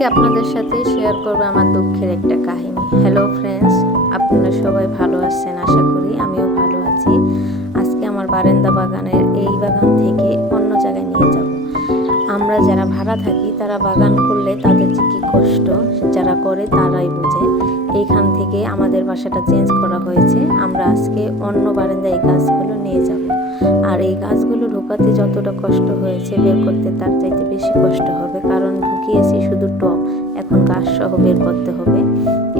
আজকে আপনাদের সাথে শেয়ার করব আমার দুঃখের একটা কাহিনী। হ্যালো ফ্রেন্ডস, আপনারা সবাই ভালো আছেন আশা করি। আমিও ভালো আছি। আজকে আমার বারান্দা বাগানের এই বাগান থেকে অন্য জায়গায় নিয়ে যাব। আমরা যারা ভাড়া থাকি তারা বাগান করলে তাদের যে কী কষ্ট যারা করে তারাই বোঝে। এইখান থেকে আমাদের বাসাটা চেঞ্জ করা হয়েছে। আমরা আজকে অন্য বারান্দায় এই গাছগুলো নিয়ে যাব। আর এই গাছগুলো ঢোকাতে যতটা কষ্ট হয়েছে, বের করতে তার চাইতে বেশি কষ্ট হবে, কারণ ঢুকিয়েছি শুধু টব, এখন গাছ সহ বের করতে হবে।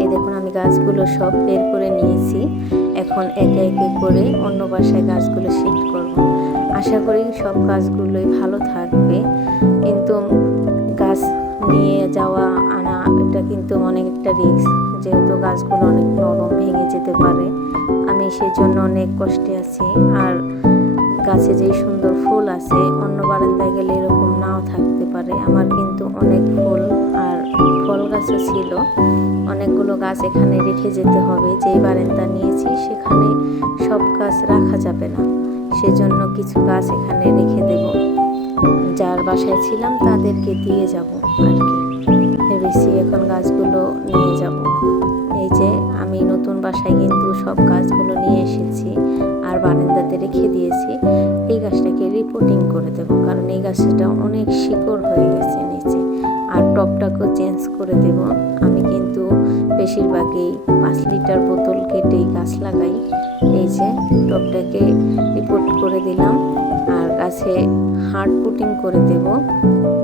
এই দেখুন, আমি গাছগুলো সব বের করে নিয়েছি। এখন একে একে করে অন্য বাসায় গাছগুলো শিফট করব। আশা করি সব গাছগুলোই ভালো থাকবে, কিন্তু গাছ নিয়ে যাওয়া আনা এটা কিন্তু অনেক একটা রিস্ক, যেহেতু গাছগুলো অনেক নরম, ভেঙে যেতে পারে। আমি সেজন্য অনেক কষ্টে আছি। আর গাছে যেই সুন্দর ফুল আছে, অন্য বারান্দায় গেলে এরকম নাও থাকতে পারে। আমার কিন্তু অনেক ফুল আর ফল গাছও ছিল। অনেকগুলো গাছ এখানে রেখে যেতে হবে। যেই বারান্দা নিয়েছি সেখানে সব গাছ রাখা যাবে না, সেজন্য কিছু গাছ এখানে রেখে দেব। যার বাসায় ছিলাম তাদেরকে দিয়ে যাব আর কি ভেবেছি। এখন গাছগুলো নিয়ে যাব। এই যে আমি নতুন বাসায় কিন্তু সব গাছগুলো নিয়ে এসেছি আর বারান্দাতে রেখে দিয়েছি। এই গাছটাকে রিপোর্টিং করে দেব, কারণ এই গাছটা অনেক শিকড় হয়ে গেছে নিচে। আর টবটাকেও চেঞ্জ করে দেব। আমি কিন্তু বেশিরভাগই 5 লিটার বোতল কেটেই গাছ লাগাই। এই যে টবটাকে রিপোর্ট করে দিলাম আর গাছে হার্ড পুটিং করে দেব,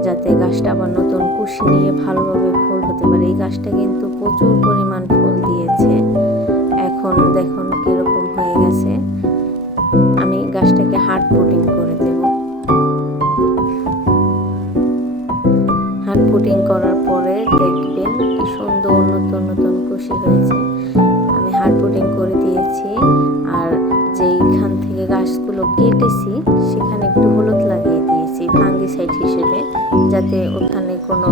যাতে গাছটা আবার নতুন কুশি নিয়ে ভালোভাবে ফুল হতে পারে। এই গাছটা কিন্তু প্রচুর পরিমাণ ফুল দিয়েছে। এখন দেখুন কিরকম হয়ে গেছে। আমি গাছটাকে হার্ড পুটিং করে দেব। হার্ড পুটিং করার পরে দেখবেন কি সুন্দর নতুন নতুন কুশি হয়েছে। আমি হার্ড পুটিং করে দিয়েছি। আর যেইখান থেকে গাছগুলো কেটেছি সেখানে একটু হলুদ লাগিয়ে দিয়েছি ফাঙ্গিসাইড হিসেবে, যাতে ওখানে কোনো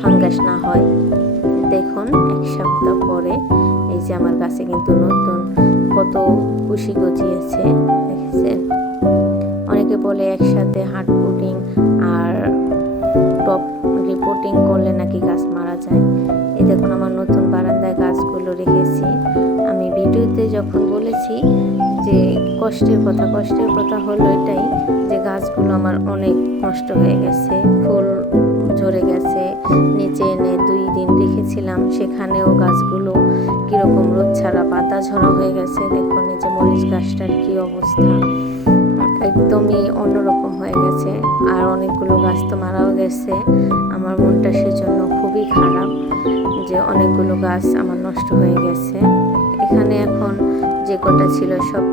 ফাঙ্গাস না হয়। দেখুন 1 সপ্তাহ পরে এই যে আমার গাছে কিন্তু নতুন কত কুশি গজিয়েছে, দেখেছেন। অনেকে বলে একসাথে হার্ড পুটিং আর টপ রিপোর্টিং করলে নাকি গাছ মারা যায়। এই দেখুন আমার নতুন বারান্দায় গাছগুলো রেখেছি। আমি ভিডিওতে যখন বলেছি যে কষ্টের কথা হলো এটাই যে গাছগুলো আমার অনেক নষ্ট হয়ে গেছে, ফুল ঝরে গেছে। নিচে এনে 2 দিন রেখেছিলাম, সেখানেও গাছগুলো কীরকম রোদ ছাড়া পাতা ঝরা হয়ে গেছে। দেখুন এই যে মরিচ গাছটার কী অবস্থা, একদমই অন্যরকম হয়ে গেছে। আর অনেকগুলো গাছ তো মারাও গেছে। আমার মনটা সেজন্য খুবই খারাপ যে অনেকগুলো গাছ আমার নষ্ট হয়ে গেছে। এখানে এখন যে কটা ছিল সব